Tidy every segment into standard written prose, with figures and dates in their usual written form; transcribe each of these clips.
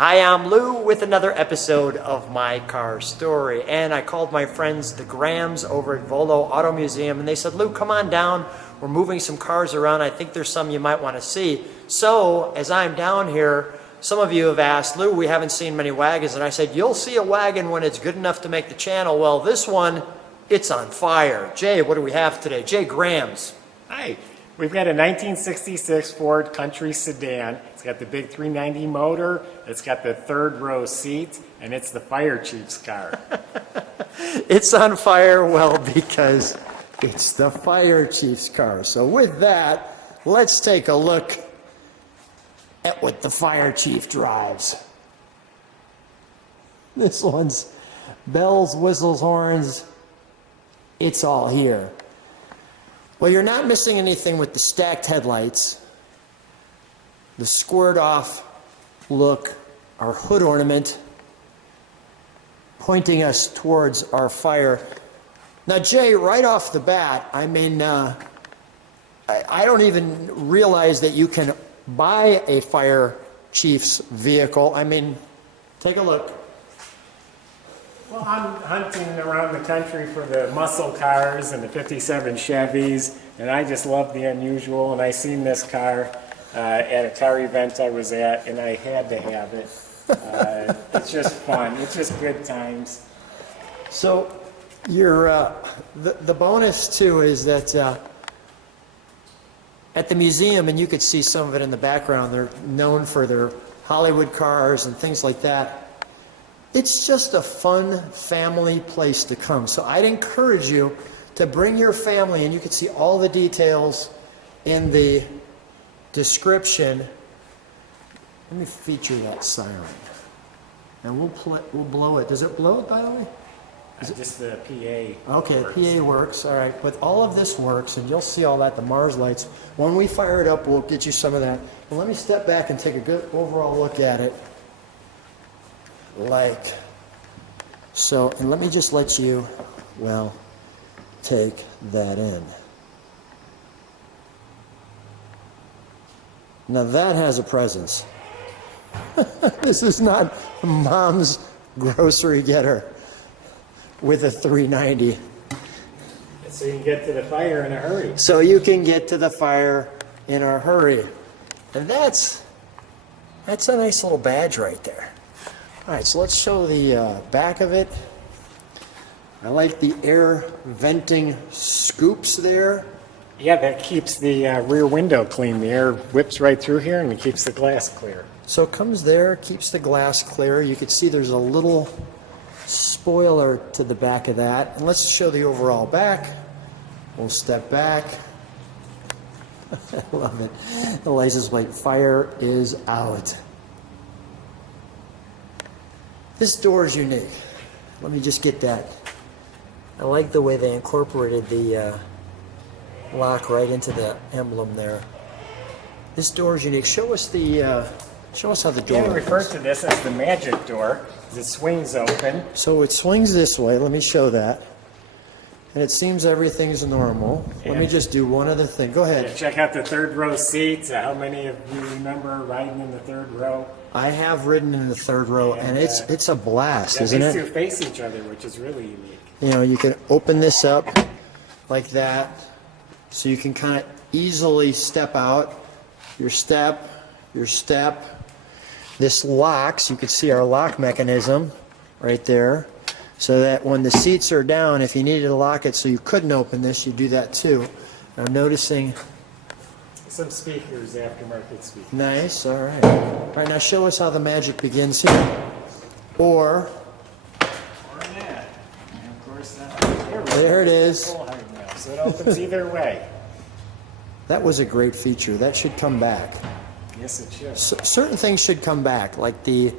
Hi, I'm Lou with another episode of My Car Story, and I called my friends the Grahams over at Volo Auto Museum, and they said, Lou, come on down, we're moving some cars around, I think there's some you might want to see. So, as I'm down here, some of you have asked, Lou, we haven't seen many wagons, and I said, you'll see a wagon when it's good enough to make the channel. Well, this one, it's on fire. Jay, what do we have today? Jay Grahams. Hi. We've got a 1966 Ford Country Sedan. It's got the big 390 motor, it's got the third row seat, and it's the fire chief's car. It's on fire, well, because it's the fire chief's car. So with that, let's take a look at what the fire chief drives. This one's bells, whistles, horns, it's all here. Well, you're not missing anything with the stacked headlights, the squared off look, our hood ornament pointing us towards our fire. Now, Jay, right off the bat, I mean, I don't even realize that you can buy a fire chief's vehicle. I mean, take a look. Well, I'm hunting around the country for the muscle cars and the 57 Chevys, and I just love the unusual, and I seen this car at a car event I was at, and I had to have it. It's just fun. It's just good times. So, you're, the bonus, too, is that at the museum, and you could see some of it in the background, they're known for their Hollywood cars and things like that. It's just a fun family place to come. So I'd encourage you to bring your family, and you can see all the details in the description. Let me feature that siren. And we'll blow it. Does it blow it, by the way? Is it just the PA? Okay, works. PA works. All right. But all of this works, and you'll see all that, the Mars lights. When we fire it up, we'll get you some of that. But let me step back and take a good overall look at it. Like so, and let me just let you, well, take that in. Now that has a presence. This is not mom's grocery getter with a 390. So you can get to the fire in a hurry. So you can get to the fire in a hurry. And that's a nice little badge right there. All right, so let's show the back of it. I like the air venting scoops there. Yeah, that keeps the rear window clean. The air whips right through here and it keeps the glass clear. So it comes there, keeps the glass clear. You can see there's a little spoiler to the back of that. And let's show the overall back. We'll step back. I love it. The license plate, fire is out. This door is unique. Let me just get that. I like the way they incorporated the lock right into the emblem there. This door is unique. Show us how the door. We refer to this as the magic door. It swings open. So it swings this way. Let me show that. And it seems everything's normal. Let me just do one other thing. Go ahead. Check out the third row seats. How many of you remember riding in the third row? I have ridden in the third row, and it's a blast, isn't it? These two face each other, which is really unique. You know, you can open this up like that, so you can kind of easily step out. Your step. This locks. You can see our lock mechanism right there, so that when the seats are down, if you needed to lock it so you couldn't open this, you do that too. I'm noticing some speakers, aftermarket speakers. Nice, all right. All right, now show us how the magic begins here. Or that. And of course, there it is. So it opens either way. That was a great feature. That should come back. Yes, it should. Certain things should come back, like the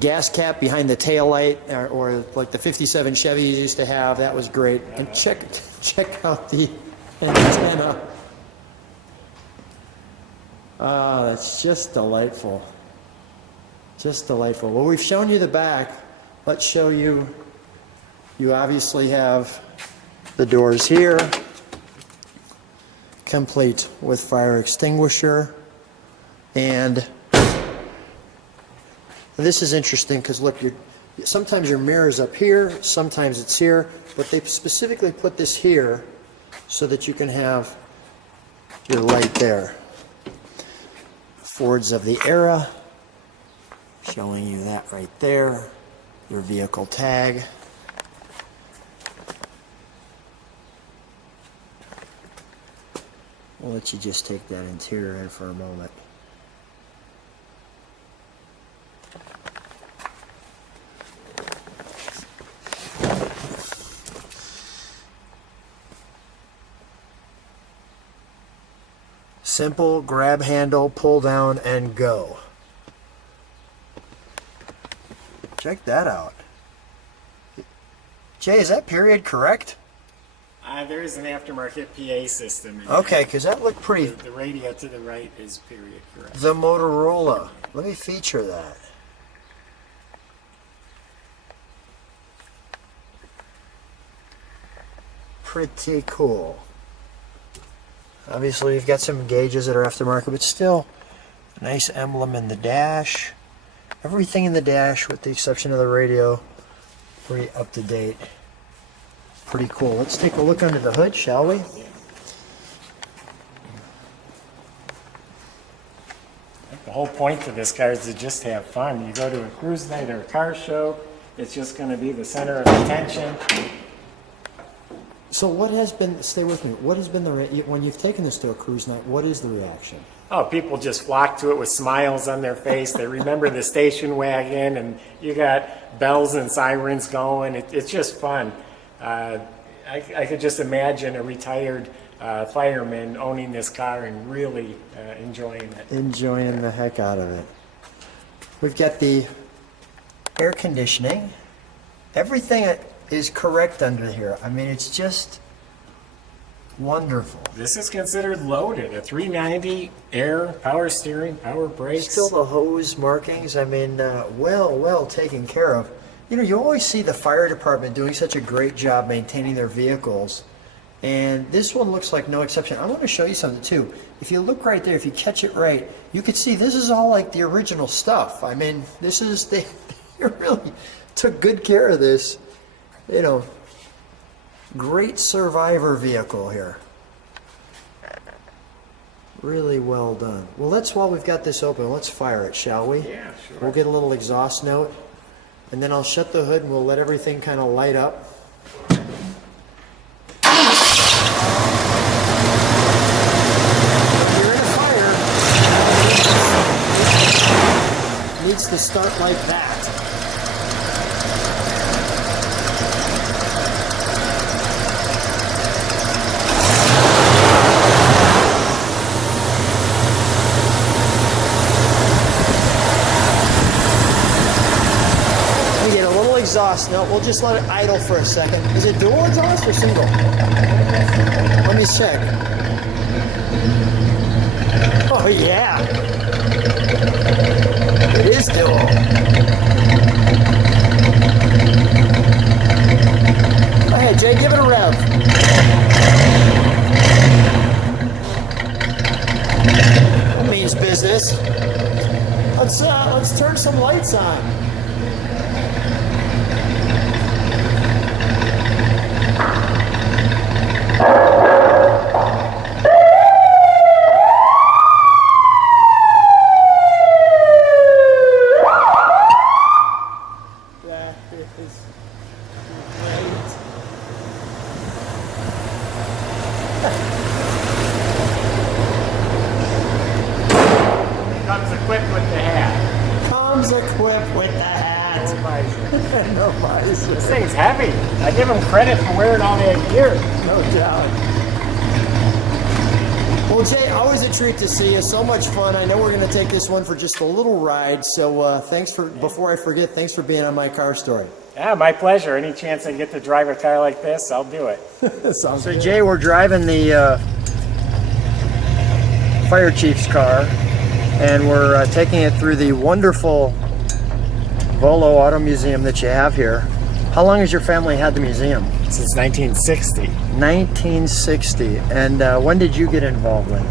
gas cap behind the taillight, or like the 57 Chevys used to have. That was great. And check out the antenna. Ah, that's just delightful. Just delightful. Well, we've shown you the back. Let's show you. You obviously have the doors here. complete with fire extinguisher and This is interesting because look, sometimes your mirror's up here, sometimes it's here, but they specifically put this here so that you can have your light there. Fords of the era, showing you that right there, your vehicle tag. We'll let you just take that interior in for a moment. Simple, grab handle, pull down, and go. Check that out. Jay, is that period correct? There is an aftermarket PA system. Okay, because that looked pretty... The radio to the right is period correct. The Motorola. Let me feature that. Pretty cool. Obviously, you've got some gauges that are aftermarket, but still a nice emblem in the dash. Everything in the dash, with the exception of the radio, pretty up to date. Pretty cool. Let's take a look under the hood, shall we? The whole point to this car is to just have fun. You go to a cruise night or a car show, it's just going to be the center of attention. So what has been, stay with me, what has been when you've taken this to a cruise night, what is the reaction? Oh, people just flock to it with smiles on their face. They remember the station wagon, and you got bells and sirens going. It's just fun. I could just imagine a retired fireman owning this car and really enjoying it. Enjoying the heck out of it. We've got the air conditioning. Everything is correct under here. I mean, it's just wonderful. This is considered loaded. A 390 air, power steering, power brakes. Still the hose markings. I mean, well taken care of. You know, you always see the fire department doing such a great job maintaining their vehicles, and this one looks like no exception. I want to show you something too. If you look right there, if you catch it right, you can see this is all like the original stuff. I mean, this is, they really took good care of this. You know, great survivor vehicle here. Really well done. Well, while we've got this open, let's fire it, shall we? Yeah, sure. We'll get a little exhaust note, and then I'll shut the hood and we'll let everything kind of light up. If you're in a fire, it needs to start like that. Exhaust note. We'll just let it idle for a second. Is it dual exhaust or single? Let me check. Oh yeah, it is dual. Go ahead, Jay, give it a rev. That means business. Let's turn some lights on. Comes equipped with the hat. Comes equipped with the hat. No visor. No visor. This thing's heavy. I give him credit for wearing all that gear. No doubt. Well, Jay, always a treat to see you. So much fun. I know we're going to take this one for just a little ride. So before I forget, thanks for being on my car story. Yeah, my pleasure. Any chance I get to drive a car like this, I'll do it. So Jay, we're driving the fire chief's car, and we're taking it through the wonderful Volo Auto Museum that you have here. How long has your family had the museum? since 1960. 1960. And when did you get involved with it?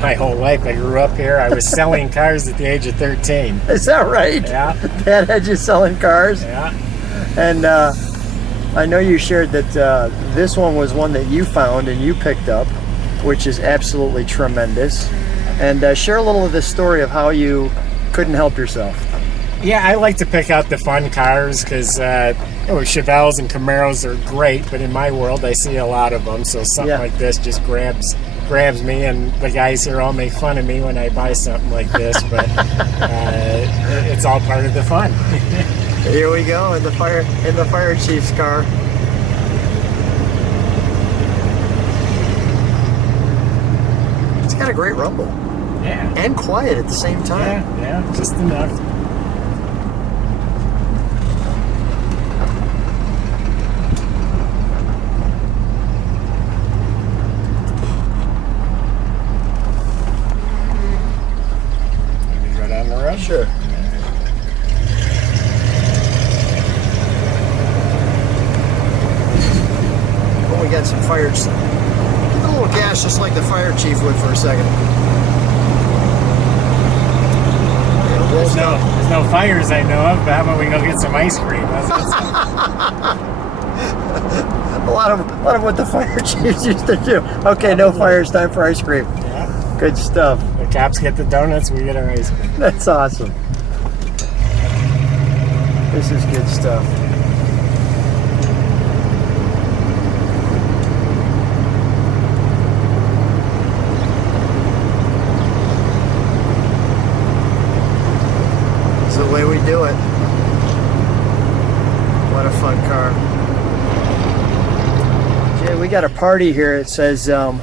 My whole life, I grew up here. I was selling cars at the age of 13. Is that right? Yeah. Dad had you selling cars? Yeah. And I know you shared that this one was one that you found and you picked up, which is absolutely tremendous. And share a little of the story of how you couldn't help yourself. Yeah, I like to pick out the fun cars because Chevelles and Camaros are great, but in my world, I see a lot of them. So something like this just grabs me, and the guys here all make fun of me when I buy something like this, but it's all part of the fun. Here we go in the fire chief's car. It's got a great rumble. Yeah. And quiet at the same time. Yeah, just enough. Maybe go down the road? Sure. Oh, we got some fire. Give it a little gas just like the fire chief would for a second. There's no fires I know of, but how about we go get some ice cream? A lot of what the fire chiefs used to do. Okay, no fires, time for ice cream. Yeah. Good stuff. The cops get the donuts, we get our ice cream. That's awesome. This is good stuff. It's the way we do it. What a fun car. Jay, we got a party here. It says that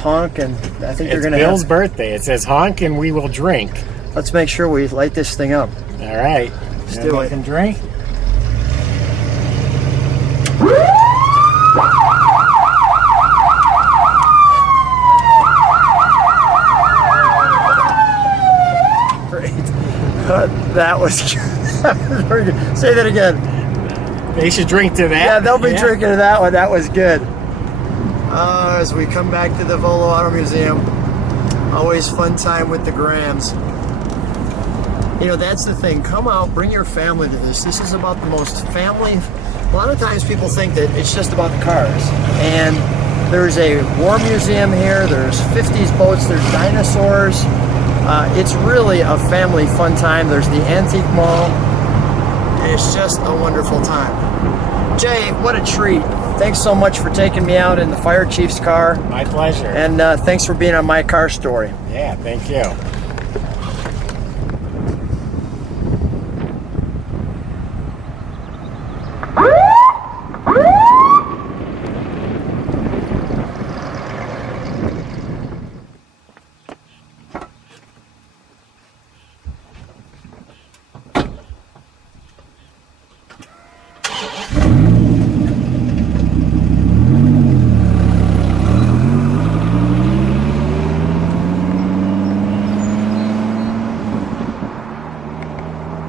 honk, and I think you're going to Bill's birthday. It says honk and we will drink. Let's make sure we light this thing up. All right. Let's do it. Can drink. Great. That was very good. Say that again. They should drink to that. Yeah, they'll be drinking to that one. That was good. As we come back to the Volo Auto Museum, always fun time with the Grahams. You know, that's the thing. Come out, bring your family to this. This is about the most family. A lot of times people think that it's just about the cars. And there's a war museum here. There's 50s boats. There's dinosaurs. It's really a family fun time. There's the antique mall. It's just a wonderful time. Jay, what a treat. Thanks so much for taking me out in the fire chief's car. My pleasure. And thanks for being on My Car Story. Yeah, thank you.